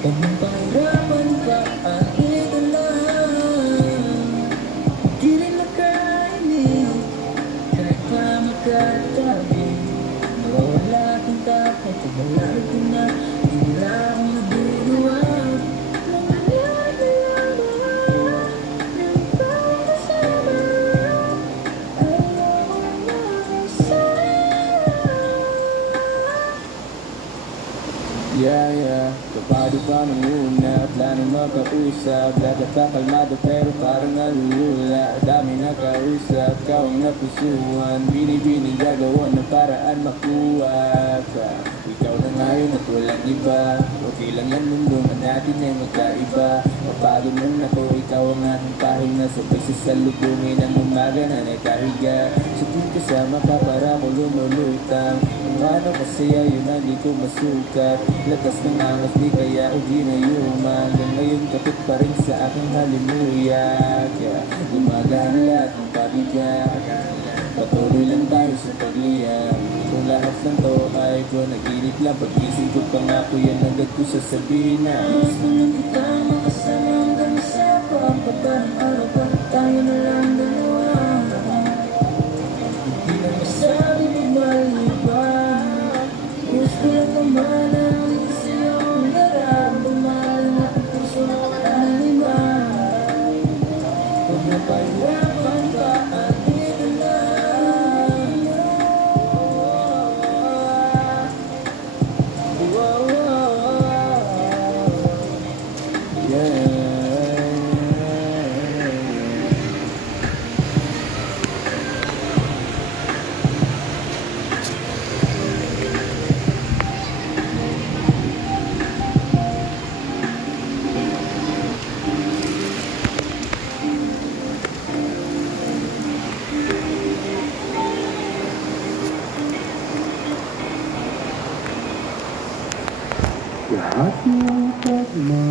Huwag mong pahirapan pa ang ito lang. Di rin makainip kahit pa magkatabi. Nawawala kang takot at malalit ko na bigla akong nabinuwa. Mga lalala ng pagkasama ay nawawala sa'yo. Yeah, kapado pa ng una, plano makausap. Lahat kalmado pero parang nalulula. Dami nakausap, ikaw ang napusuan. Binibining gagawa ng paraan makuha ka. Ikaw na ngayon at walang iba. Okay lang yan, mundo man natin ay magkaiba. Mapagod mong ako, ikaw ang aking pahinga. Sabay sasalubungin ang umaga na nakahiga. Sa tuwing kasama ka para ko lumulutang. Kung ano masaya yun ang di ko masukat. Lakas ng angas di kaya o ginayuma. Hanggang ngayon kapit pa rin sa aking halimuya. Kaya gumagana lahat ng pabigat. Patuloy lang tayo sa pagliyam. Kung lahat ng to ay ko naginip lang. Pag-isip ko pa nga ko yan agad ko sasabihin na gusto lang kita makasama hanggang sa papaparang araw pa. Tayo na lang dalawa. Hindi na masabi magmaliban. Gusto lang naman ang sa'yo ang nararamdaman na ang puso na kaliman. Huwag na pahirapan pa ang ito lang. Yeah. Lahat ng pagmamahal